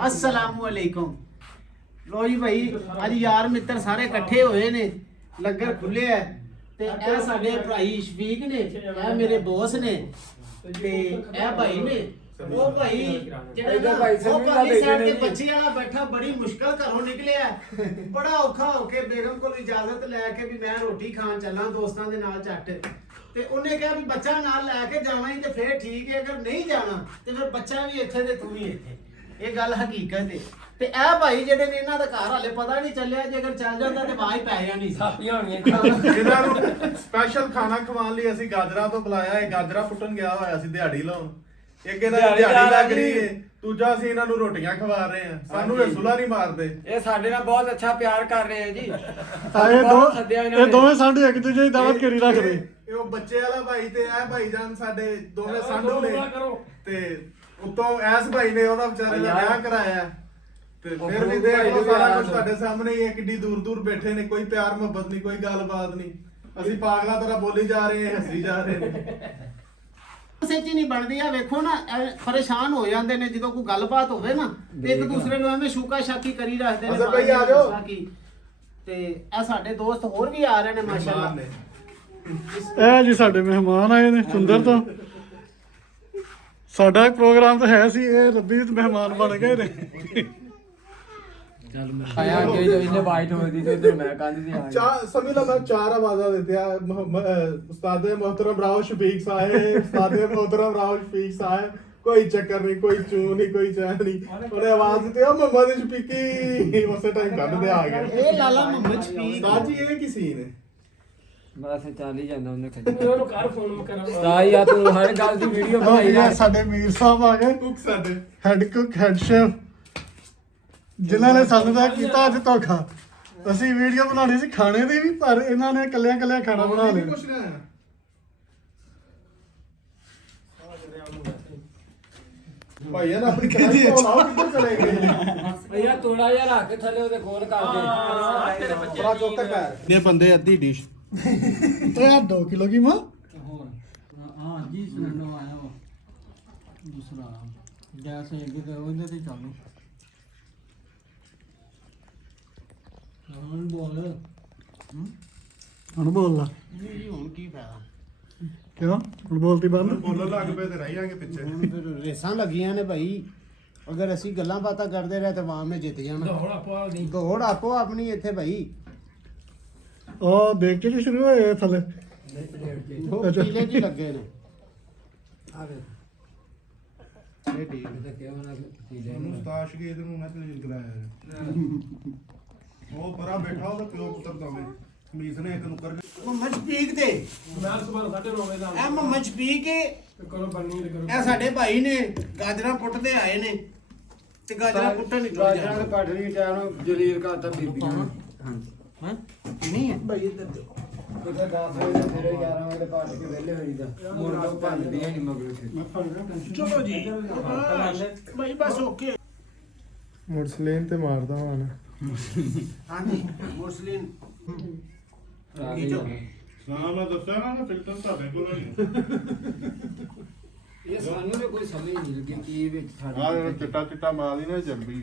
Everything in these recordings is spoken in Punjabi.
अस्सलामुअलैकुम। लो जी भाई अज यार मित्र सारे इकट्ठे होए ने, लंगर खुले है ते ए साडे भाई शफीक ने, ए मेरे बॉस ने ते ए भाई ने वो भाई जेड़ा ना वो पाली साइड ते बच्ची वाला बैठा बड़ी मुश्किल घरों निकलिया, बड़ा औखा होके बेगम को इजाजत लैके भी मैं रोटी खान चला दोस्तां दे नाल झट ते उन्हें कहा भी बच्चा नाल लैके जाना ही ते फिर ठीक है, अगर नहीं जाना ते फिर बच्चा भी इत्थे ते तू भी इत्थे। ਇਹ ਗੱਲ ਹਕੀਕਤ ਹੈ ਤੇ ਇਹ ਭਾਈ ਜਿਹੜੇ ਨੇ ਇਹਨਾਂ ਦਾ ਘਰ ਹਾਲੇ ਪਤਾ ਨਹੀਂ ਚੱਲਿਆ, ਜੇ ਅਗਰ ਚੱਲ ਜਾਂਦਾ ਤੇ ਬਾਹਰ ਪੈ ਜਾਣੀ ਸੀ ਸਾਪੀਆਂ ਹੋਣੀਆਂ। ਇਹਨਾਂ ਨੂੰ ਸਪੈਸ਼ਲ ਖਾਣਾ ਖਵਾਉਣ ਲਈ ਅਸੀਂ ਗਾਜਰਾਂ ਤੋਂ ਬੁਲਾਇਆ। ਇਹ ਗਾਜਰਾਂ ਪੁੱਟਣ ਗਿਆ ਹੋਇਆ ਸੀ ਦਿਹਾੜੀ ਲਾਉਣ। ਇੱਕ ਇਹਨਾਂ ਦੀ ਦਿਹਾੜੀ ਲੱਗ ਰਹੀ ਹੈ, ਦੂਜਾ ਅਸੀਂ ਇਹਨਾਂ ਨੂੰ ਰੋਟੀਆਂ ਖਵਾ ਰਹੇ ਹਾਂ। ਸਾਨੂੰ ਇਹ ਸੁਲਾ ਨਹੀਂ ਮਾਰਦੇ। ਇਹ ਸਾਡੇ ਨਾਲ ਬਹੁਤ ਅੱਛਾ ਪਿਆਰ ਕਰ ਰਹੇ ਆ ਜੀ। ਇਹ ਦੋਵੇਂ ਸਾਡੇ ਇੱਕ ਦੂਜੇ ਦੀ ਦਾਵਤ ਕਰੀ ਰੱਖਦੇ। ਇਹ ਉਹ ਬੱਚੇ ਵਾਲਾ ਭਾਈ ਤੇ ਇਹ ਭਾਈਜਾਨ ਸਾਡੇ ਦੋਵੇਂ ਸਾਂਢੂ ਨੇ ਤੇ ਉਤੋਂ ਐਸ ਭਾਈ ਨੇ ਉਹਦਾ ਵਿਚਾਰੇ ਦਾ ਵਿਆਹ ਕਰਾਇਆ ਤੇ ਫਿਰ ਵੀ ਦੇਖ ਲਓ ਸਾਰਾ ਕੁਝ ਤੁਹਾਡੇ ਸਾਹਮਣੇ ਹੀ ਹੈ। ਕਿੱਡੀ ਦੂਰ ਦੂਰ ਬੈਠੇ ਨੇ, ਕੋਈ ਪਿਆਰ ਮੁਹੱਬਤ ਨਹੀਂ, ਕੋਈ ਗੱਲਬਾਤ ਨਹੀਂ। ਅਸੀਂ ਪਾਗਲਾਂ ਤਰ੍ਹਾਂ ਬੋਲੀ ਜਾ ਰਹੇ ਹਾਂ, ਹੱਸੀ ਜਾ ਰਹੇ ਨੇ। ਸੱਚੀ ਨਹੀਂ ਬਣਦੀ ਆ। ਵੇਖੋ ਨਾ ਪਰੇਸ਼ਾਨ ਹੋ ਜਾਂਦੇ ਨੇ ਜਦੋਂ ਕੋਈ ਗੱਲਬਾਤ ਹੋਵੇ ਨਾ ਤੇ ਇੱਕ ਦੂਸਰੇ ਨੂੰ ਐਵੇਂ ਸ਼ੂਕਾ ਸ਼ਾਕੀ ਕਰੀ ਰੱਖਦੇ ਨੇ। ਅਸਰ ਭਾਈ ਆ ਜਾਓ। ਤੇ ਇਹ ਸਾਡੇ ਦੋਸਤ ਹੋਰ ਵੀ ਆ ਰਹੇ ਨੇ ਮਾਸ਼ਾਅੱਲਾ। ਇਹ ਜੀ ਸਾਡੇ ਮਹਿਮਾਨ ਆਏ ਨੇ ਸੁੰਦਰ ਤੋਂ। ਸਾਡਾ ਪ੍ਰੋਗਰਾਮ ਤਾਂ ਹੈ ਸੀ, ਇਹ ਰੱਬੀ ਮਹਿਮਾਨ ਬਣ ਗਏ ਨੇ। ਆਇਆ ਕਿ ਜੋ ਇਹਨੇ ਬਾਈਟ ਹੋਈ ਦੀ ਤੇ ਉਧਰ ਮੈਂ ਕੰਧ ਦੀ ਆ ਚਾਰ ਸਮਝ लो मैं चार आवाज़ देते हैं। उस्ताद मोहतरम राव शफीक साहब, उस्ताद मोहतरम राव शफीक साहब। कोई चक्कर नहीं, कोई चू नहीं, कोई चैन नहीं। उन्हें आवाज दी मोहम्मद शफीकी उस टाइम कद दे आ गए। ਇਹ ਲਾਲਾ ਮੁਹੰਮਦ ਸ਼ਫੀਕ उस्ताद जी ये की सीन है? ਬਸ ਚੱਲ ਹੀ ਜਾਂਦਾ ਉਹਨੇ ਖੱਜੀ ਉਹਨੂੰ ਕਰ ਫੋਨ ਕਰਾਂ ਸਾਈ ਆ ਤੂੰ ਹਰ ਗੱਲ ਦੀ ਵੀਡੀਓ ਬਣਾਈ ਜਾ। ਸਾਡੇ ਮੀਰ ਸਾਹਿਬ ਆ ਗਏ, कुक साडे ਹੈਡ ਕੁੱਕ, ਹੈਡ ਸ਼ੈਫ, ਜਿਨ੍ਹਾਂ ਨੇ ਸਾਨੂੰ ਤਾਂ ਕੀਤਾ ਅੱਜ ਧੋਖਾ। ਅਸੀਂ ਵੀਡੀਓ ਬਣਾਉਣੀ ਸੀ ਖਾਣੇ ਦੀ ਵੀ, ਪਰ ਇਹਨਾਂ ਨੇ ਕੱਲਿਆਂ ਕੱਲਿਆਂ ਖਾਣਾ ਬਣਾ ਲਿਆ। कुछ नहीं है भाई यार अपनी कढ़ाई को लाओ, किधर चले गए? ਭਈਆ ਤੋੜਾ ਜਿਹਾ ਰੱਖ ਕੇ ਥੱਲੇ ਉਹਦੇ ਕੋਲ ਕਰ ਦੇ। बड़ा चौथे पैर ये बंदे अद्धी डिश तो यार 2 किलो की माँ ਹਾਂ ਜੀ ਸਿਲੰਡਰ ਆਇਆ ਵਾ ਦੂਸਰਾ ਗੈਸ ਅੱਗੇ ਤੇ ਉਹਦੇ ਤੇ ਚਾਲੂ ਹੁਣ ਬੋਲ ਹੁਣ ਬੋਲ ਲਾ। ਜੀ ਹੁਣ ਕੀ ਫਾਇਦਾ, ਕਿਉਂ ਹੁਣ ਬੋਲਤੀ ਬੰਦ? बोलन लग पे ते रह जाएंगे पीछे। ਹੁਣ ਫਿਰ ਰੇਸਾਂ ਲੱਗੀਆਂ ਨੇ ਭਾਈ। ਅਗਰ ਅਸੀਂ ਗੱਲਾਂ ਬਾਤਾਂ ਕਰਦੇ ਰਹੇ ਤਾਂ ਆਵਾਮ ਨੇ ਜਿੱਤ ਜਾਣਾ। ਦੌੜ ਆਪੋ ਆਪਣੀ ਇੱਥੇ ਭਾਈ। ਉਹ ਦੇਖ ਕੇ ਜੀ ਸ਼ੁਰੂ ਹੋਏ ਥੱਲੇ। ਉਹ ਅੱਛਾ। ਪੀਲੇ ਜੀ ਲੱਗੇ ਨੇ। ਇਹ ਠੀਕ ਤੇ ਕਿਉਂ ਨਾ ਮੁਸਤਾਸ਼ ਕੇ ਇਹਨੂੰ ਨਾ ਕਲੀਨ ਕਰਾਇਆ। ਉਹ ਪਰਾ ਬੈਠਾ ਉਹਦਾ ਪਿਓ ਪੁੱਤਰ ਦੋਵੇਂ ਕਮੀਜ਼ ਨੇ ਇੱਕ ਨੁੱਕਰ ਮੁਹੰਮਦ ਸ਼ਫੀਕ ਦੇ ਮੈਂ ਸਵੇਰ 9:30 ਦਾ ਇਹ ਮੁਹੰਮਦ ਸ਼ਫੀਕ ਕਰੋ ਬੰਨੀ ਕਰੋ ਇਹ ਸਾਡੇ ਭਾਈ ਨੇ ਗਾਜਰਾਂ ਪੁੱਟਦੇ ਆਏ ਨੇ ਤੇ ਗਾਜਰਾਂ ਪੁੱਟਣ ਨਹੀਂ ਟੁੱਟ ਗਾਜਰਾਂ ਕੱਢ ਲਈ ਟਾਈਮ ਜਲੀਲ ਕਰਤਾ ਬੀਬੀਆਂ ਨੂੰ। ਹਾਂ ਨਹੀਂ ਹੈ ਭਾਈ ਇੱਧਰ ਦਿਓ। ਕਿਤੇ 10 ਵਜੇ ਤੇ ਫਿਰ 11 ਵਜੇ ਪੱਟ ਕੇ ਵਿਹਲੇ ਹੋਈਦਾ। ਮੁਰਗਾ ਭੰਨਦੀਆਂ ਨਹੀਂ ਮਗਰੋਂ ਫਿਰ। ਚਲੋ ਜੀ ਭਾਈ ਬਸ ਓਕੇ। ਮੁਰਸਲੀਨ ਤੇ ਮਾਰਦਾ ਹਾਂ ਹਾਂਜੀ ਮੁਸਲਿਮ ਆ ਗਈ ਹਾਂ ਮੈਂ ਦੱਸਿਆ ਨਾ ਫਿਲਟਰ ਤੁਹਾਡੇ ਕੋਲ ਨਹੀਂ। ਇਹ ਸਾਨੂੰ ਤੇ ਕੋਈ ਸਮਝ ਨਹੀਂ ਲੱਗੀ ਕੀ ਵਿੱਚ ਸਾਡਾ ਆਹ ਚਿੱਟਾ ਚਿੱਟਾ ਮਾਲ ਹੀ ਨਾ ਜੰਬੀ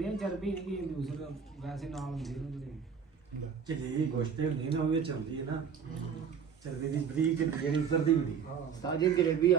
ਇਹ ਚਰਬੀ ਨਹੀਂ ਕੀ ਦੂਸਰਾ ਵੈਸੇ ਨਾਲ ਹੁੰਦੀ ਨਾ ਚਲੀ ਗੋਸ਼ਤੇ ਹੁੰਦੀ ਨਾ ਉਹ ਚੱਲਦੀ ਹੈ ਨਾ ਚਰਬੀ ਦੀ ਬਰੀਕ ਜਿਹੜੀ ਉਤਰਦੀ ਹੁੰਦੀ ਸਾਜੀ ਗਰੇਵੀ